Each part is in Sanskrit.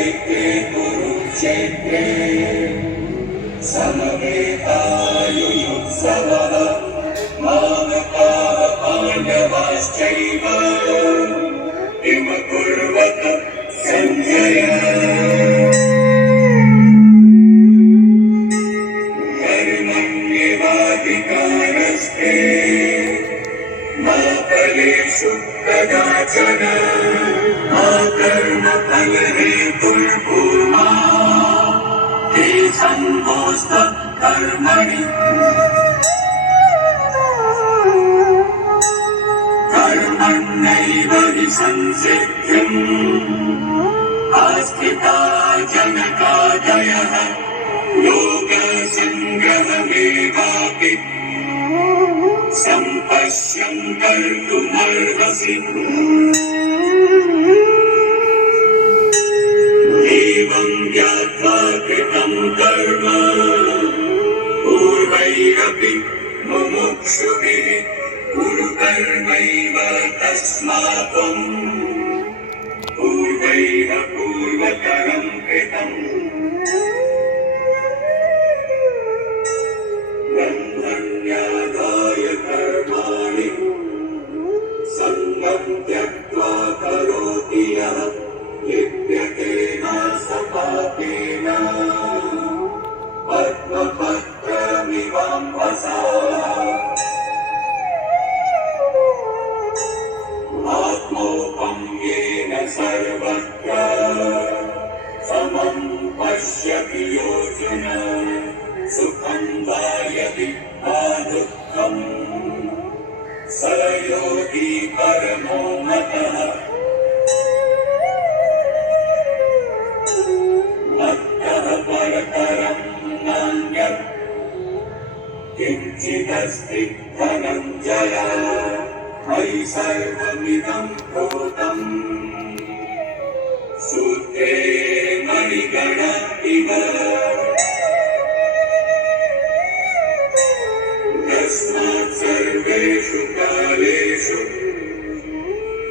क्षेत्रे कुरुक्षेत्रे समवेतायुयुत्सवः मामकाः पाण्डवाश्चैव किमकुर्वत सञ्जय कर्मण्येवाधिकारस्ते मा फलेषु कदाचन मा कर्मफलहेतुर्भूमा ते सङ्गोऽस्त्व कर्मणि कर्मण्यैव हि संसिद्धिम् आस्थिता जनकादयः लोकसङ्ग्रहमेवापि सम्पश्यन् कर्तुमर्हसि एवं ज्ञात्वा कृतं कर्म पूर्वैरपि मुमुक्षुभिः कुरु कर्मैव तस्मात् त्वं पूर्वैः पूर्वतरं कृतम् ब्रह्मण्यादाय कर्माणि सङ्गं त्यक्त्वा करोति यः लिप्यते न स पापेन पद्मपत्रमिवाम्भसा आत्मौपम्येन सर्वत्र समं पश्यति योऽर्जुन सुखं वा यदि वा दुःखम् स योगी परमो मतः मत्तः परतरं नान्यत् किञ्चिदस्ति धनञ्जय मयि सर्वमिदं प्रोतम् सूत्रे मणिगण इव तस्मात् सर्वेषु कालेषु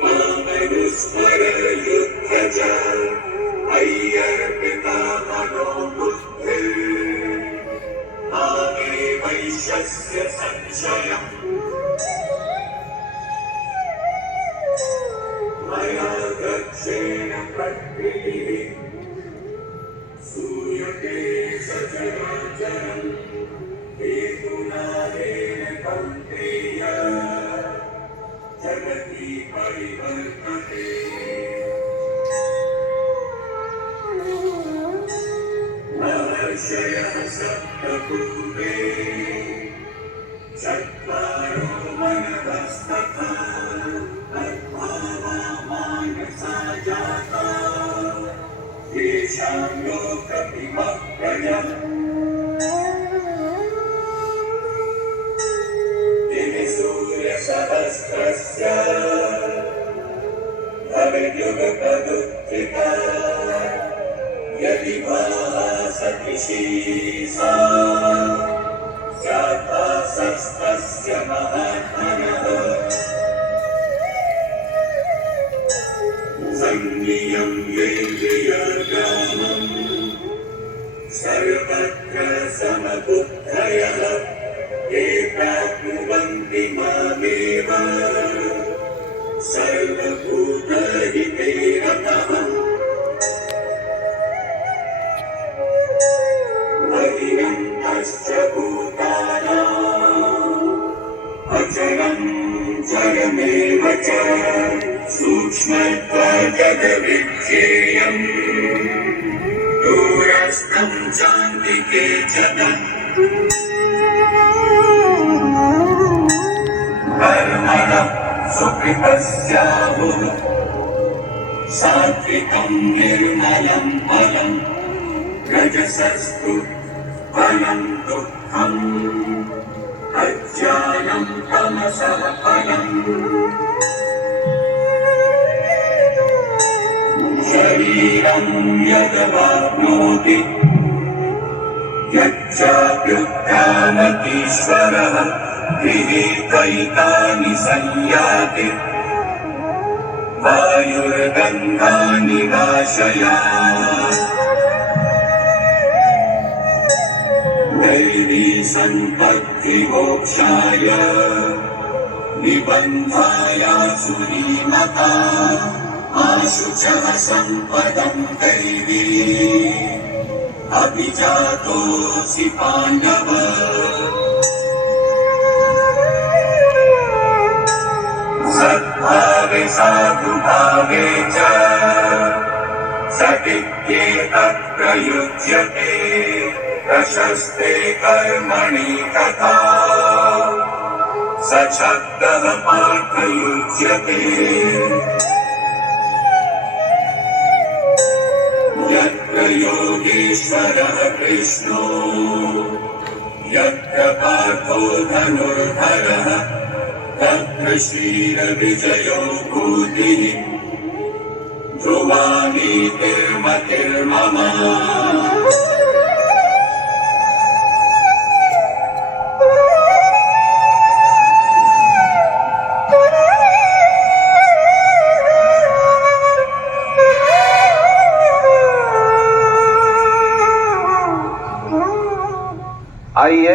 मामनुस्मर युध्य च मय्यर्पिता मनो बुद्धिर् मामे वैश्यस्य संशयम् मया दक्षेण प्रकृतिः सूयते सचराचरम् हेतुनादेन कौन्तेय जगति परिवर्तते महर्षयः सप्त पूर्वे चत्वारो मनवस्तथा तद्भावा मानसा जाता येषां लोकमिमः प्रजः सूर्यसहस्रस्य भवेद्युगपदुत्थिता यदि भासति सा स्यात्सस्तस्य महात्मनः संनियम्येन्द्रियग्रामम् सर्वत्र समबुद्धयः ये प्राप्नुवन्ति मामेव सर्वभूतहिते रतः बहिरन्तश्च भूतानाम् अचरं चरमेव च सूक्ष्मत्वादविज्ञेयम् दूरस्थं चान्तिके च तत् कर्मणः सुकृतस्याहुः सात्विकं निर्मलं फलं रजसस्तु फलं दुःखम् अज्ञानं तमसः फलम् शरीरं यदवाप्नोति यच्चाप्युत्क्रामतीश्वरः गृहीत्वैतानि संयाति वायुर्गन्धानिवाशयात् दैवी सम्पत्तिमोक्षाय निबन्धाय सुरीमता आशुचः सम्पदं दैवी अभिजातोऽसि पाण्डव सद्भावे साधुभावे च सदित्येतत् प्रयुज्यते प्रशस्ते कर्मणि तथा सशब्दः पार्थयुज्यते यत्र योगेश्वरः कृष्णो यत्र पार्थो धनुर्धरः तत्र श्रीरविजयो भूतिः ध्रुवा नीतिर्मतिर्मम आइए